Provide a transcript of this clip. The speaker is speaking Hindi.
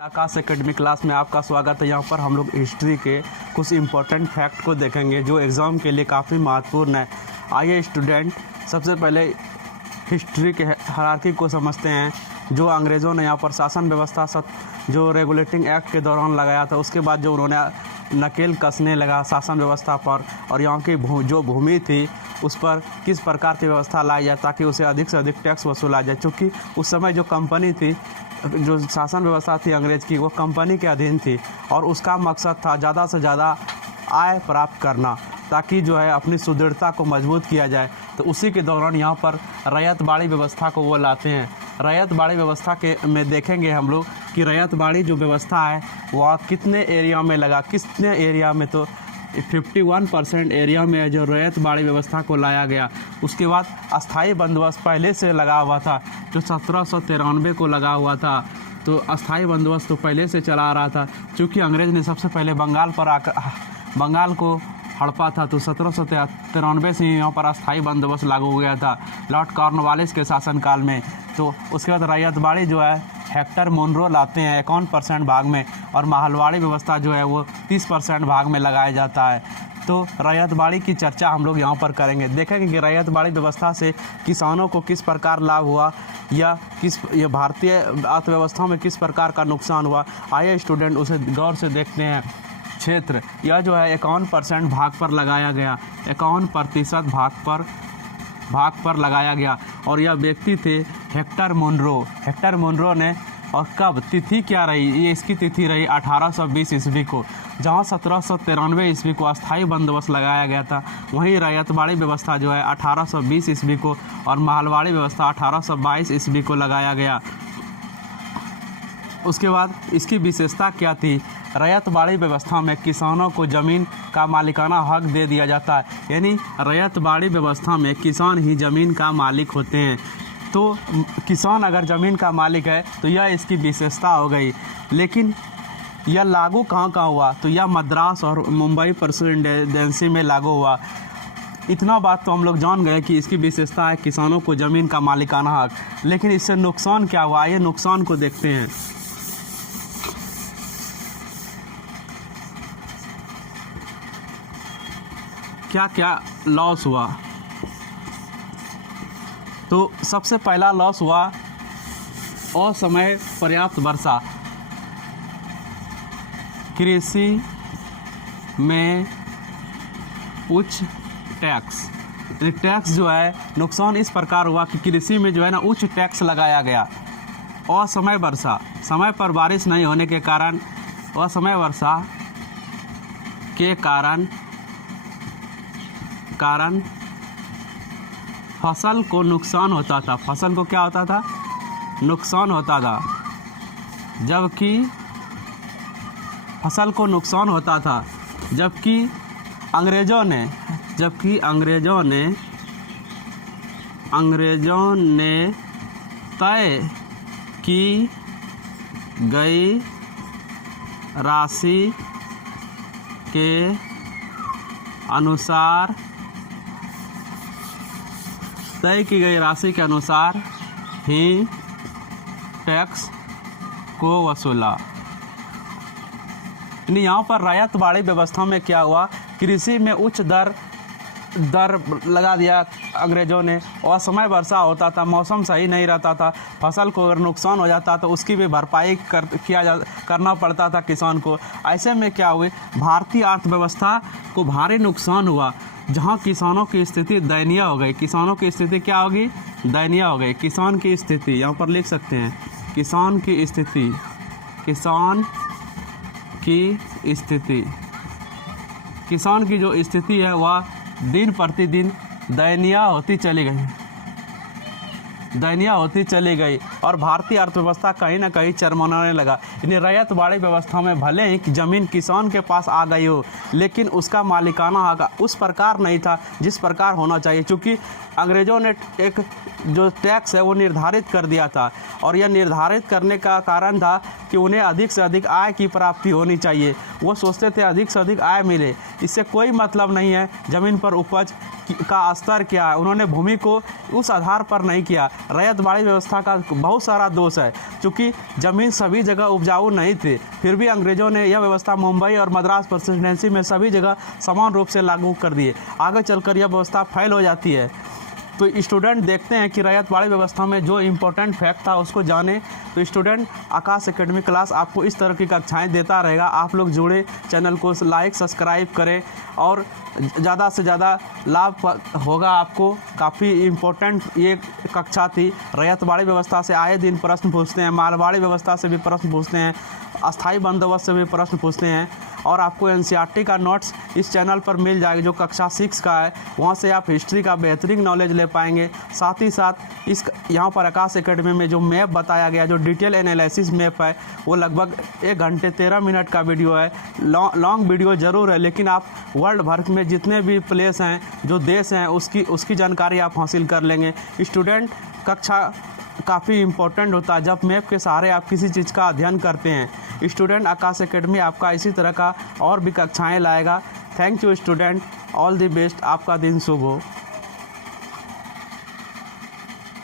आकाश एकेडमी क्लास में आपका स्वागत है। यहाँ पर हम लोग हिस्ट्री के कुछ इम्पोर्टेंट फैक्ट को देखेंगे जो एग्ज़ाम के लिए काफ़ी महत्वपूर्ण है। आइए स्टूडेंट, सबसे पहले हिस्ट्री के हायरार्की को समझते हैं। जो अंग्रेज़ों ने यहाँ पर शासन व्यवस्था जो रेगुलेटिंग एक्ट के दौरान लगाया था, उसके बाद जो उन्होंने नकेल कसने लगा शासन व्यवस्था पर और यहाँ की जो भूमि थी उस पर किस प्रकार की व्यवस्था लाई जाए ताकि उसे अधिक से अधिक टैक्स वसूला जाए। क्योंकि उस समय जो कंपनी थी, जो शासन व्यवस्था थी अंग्रेज़ की, वो कंपनी के अधीन थी और उसका मकसद था ज़्यादा से ज़्यादा आय प्राप्त करना ताकि जो है अपनी सुदृढ़ता को मजबूत किया जाए। तो उसी के दौरान यहाँ पर रैयत बाड़ी व्यवस्था को वो लाते हैं। रैयत बाड़ी व्यवस्था के में देखेंगे हम लोग कि रैयत बाड़ी जो व्यवस्था है वह कितने एरिया में लगा, कितने एरिया में, तो 51% एरिया में जो रैयत बाड़ी व्यवस्था को लाया गया। उसके बाद अस्थाई बंदोबस्त पहले से लगा हुआ था, जो 1793 को लगा हुआ था। तो अस्थाई बंदोबस्त तो पहले से चला आ रहा था। चूँकि अंग्रेज़ ने सबसे पहले बंगाल पर आकर बंगाल को हड़पा था, तो 1793 से यहाँ पर अस्थाई बंदोबस्त लागू हो गया था लॉर्ड कॉर्नवालिस के शासनकाल में। तो उसके बाद रैयत बाड़ी जो है हेक्टर मुनरो लाते हैं 51% भाग में, और महलवाड़ी व्यवस्था जो है वो 30% भाग में लगाया जाता है। तो रैयत बाड़ी की चर्चा हम लोग यहाँ पर करेंगे। देखेंगे कि रैयत बाड़ी व्यवस्था से किसानों को किस प्रकार लाभ हुआ या ये भारतीय अर्थव्यवस्था में किस प्रकार का नुकसान हुआ। आइए स्टूडेंट उसे गौर से देखते हैं। क्षेत्र यह जो है 51% भाग पर लगाया गया, 51% भाग पर लगाया गया। और यह व्यक्ति थे हेक्टर मुनरो। हेक्टर मुनरो ने, और कब, तिथि क्या रही, ये इसकी तिथि रही 1820 ईस्वी को। जहाँ 1793 ईस्वी को अस्थाई बंदोबस्त लगाया गया था, वहीं रैयत बाड़ी व्यवस्था जो है 1820 ईस्वी को और महलवाड़ी व्यवस्था 1822 ईस्वी को लगाया गया। उसके बाद इसकी विशेषता क्या थी? रैयत बाड़ी व्यवस्था में किसानों को ज़मीन का मालिकाना हक दे दिया जाता है, यानी रैयत बाड़ी व्यवस्था में किसान ही ज़मीन का मालिक होते हैं। तो किसान अगर ज़मीन का मालिक है तो यह इसकी विशेषता हो गई। लेकिन यह लागू कहाँ हुआ? तो यह मद्रास और मुंबई प्रेसिडेंसी में लागू हुआ। इतना बात तो हम लोग जान गए कि इसकी विशेषता है किसानों को ज़मीन का मालिकाना हक। लेकिन इससे नुकसान क्या हुआ, ये नुकसान को देखते हैं। क्या क्या लॉस हुआ? तो सबसे पहला लॉस हुआ असमय पर्याप्त वर्षा। कृषि में उच्च टैक्स, टैक्स जो है, नुकसान इस प्रकार हुआ कि कृषि में जो है ना उच्च टैक्स लगाया गया। असमय वर्षा, समय पर बारिश नहीं होने के कारण, असमय वर्षा के कारण फसल को नुकसान होता था। फसल को क्या होता था? नुकसान होता था। जबकि फसल को नुकसान होता था, जबकि अंग्रेज़ों ने तय की गई राशि के अनुसार ही टैक्स को वसूला। यानी यहाँ पर रैयत बाड़ी व्यवस्था में क्या हुआ? कृषि में उच्च दर लगा दिया अंग्रेज़ों ने। असमय वर्षा होता था, मौसम सही नहीं रहता था, फसल को अगर नुकसान हो जाता तो उसकी भी भरपाई करना पड़ता था किसान को। ऐसे में क्या हुई? भारतीय अर्थव्यवस्था को भारी नुकसान हुआ, जहां किसानों की स्थिति दयनीय हो गई। किसानों की स्थिति क्या होगी? दयनीय हो गई। किसान की स्थिति यहाँ पर लिख सकते हैं, किसान की स्थिति किसान की जो स्थिति है वह दिन प्रतिदिन दयनीय होती चली गई और भारतीय अर्थव्यवस्था कहीं ना कहीं चरमराने लगा। यानी रैयत बाड़ी व्यवस्था में भले ही ज़मीन किसान के पास आ गई हो, लेकिन उसका मालिकाना हक उस प्रकार नहीं था जिस प्रकार होना चाहिए। क्योंकि अंग्रेज़ों ने एक जो टैक्स है वो निर्धारित कर दिया था, और यह निर्धारित करने का कारण था कि उन्हें अधिक से अधिक आय की प्राप्ति होनी चाहिए। वो सोचते थे अधिक से अधिक आय मिले। इससे कोई मतलब नहीं है ज़मीन पर उपज का स्तर क्या है, उन्होंने भूमि को उस आधार पर नहीं किया। रैयतवाड़ी व्यवस्था का बहुत सारा दोष है, क्योंकि ज़मीन सभी जगह उपजाऊ नहीं थी, फिर भी अंग्रेज़ों ने यह व्यवस्था मुंबई और मद्रास प्रेसिडेंसी में सभी जगह समान रूप से लागू कर दिए। आगे चलकर यह व्यवस्था फेल हो जाती है। तो स्टूडेंट देखते हैं कि रैयतवाड़ी व्यवस्था में जो इम्पोर्टेंट फैक्ट था उसको जाने। तो स्टूडेंट आकाश एकेडमी क्लास आपको इस तरह की कक्षाएं देता रहेगा। आप लोग जुड़े, चैनल को लाइक सब्सक्राइब करें और ज़्यादा से ज़्यादा लाभ होगा आपको। काफ़ी इम्पोर्टेंट ये कक्षा थी। रैयतवाड़ी व्यवस्था से आए दिन प्रश्न पूछते हैं, मारवाड़ी व्यवस्था से भी प्रश्न पूछते हैं, अस्थाई बंदोबस्त से भी प्रश्न पूछते हैं। और आपको एनसीईआरटी का नोट्स इस चैनल पर मिल जाएगा जो कक्षा 6 का है, वहाँ से आप हिस्ट्री का बेहतरीन नॉलेज ले पाएंगे। साथ ही साथ इस यहाँ पर आकाश एकेडमी में जो मैप बताया गया, जो डिटेल एनालिसिस मैप है, वो लगभग 1 घंटे 13 मिनट का वीडियो है। लॉन्ग वीडियो ज़रूर है, लेकिन आप वर्ल्ड भर में जितने भी प्लेस हैं, जो देश हैं, उसकी जानकारी आप हासिल कर लेंगे। स्टूडेंट कक्षा काफ़ी इम्पोर्टेंट होता है जब मैप के सहारे आप किसी चीज़ का अध्ययन करते हैं। स्टूडेंट आकाश एकेडमी आपका इसी तरह का और भी कक्षाएं लाएगा। Thank you student, all the best, आपका दिन शुभ हो।